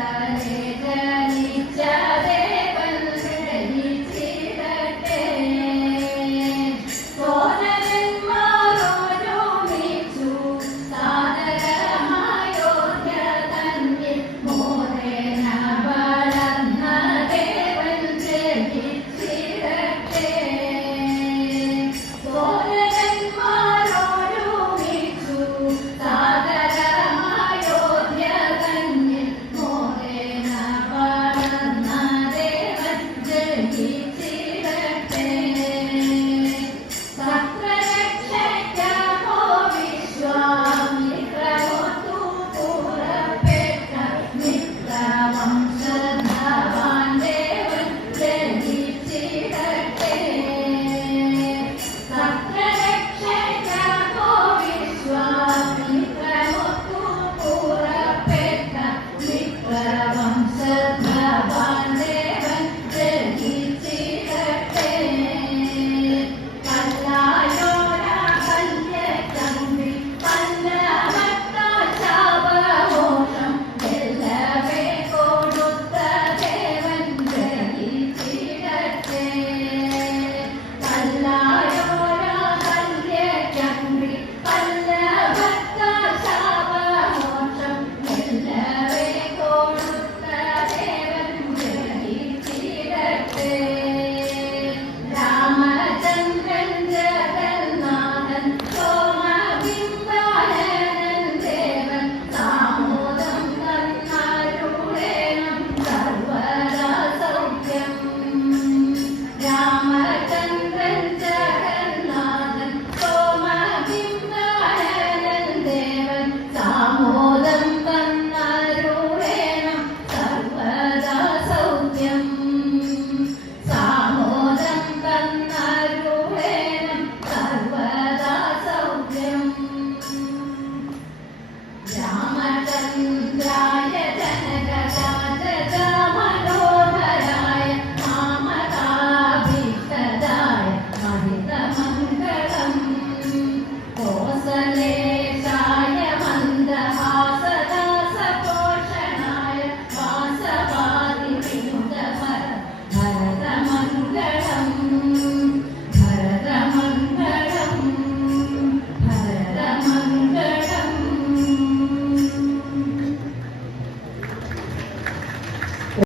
Gracias. चन्द्राय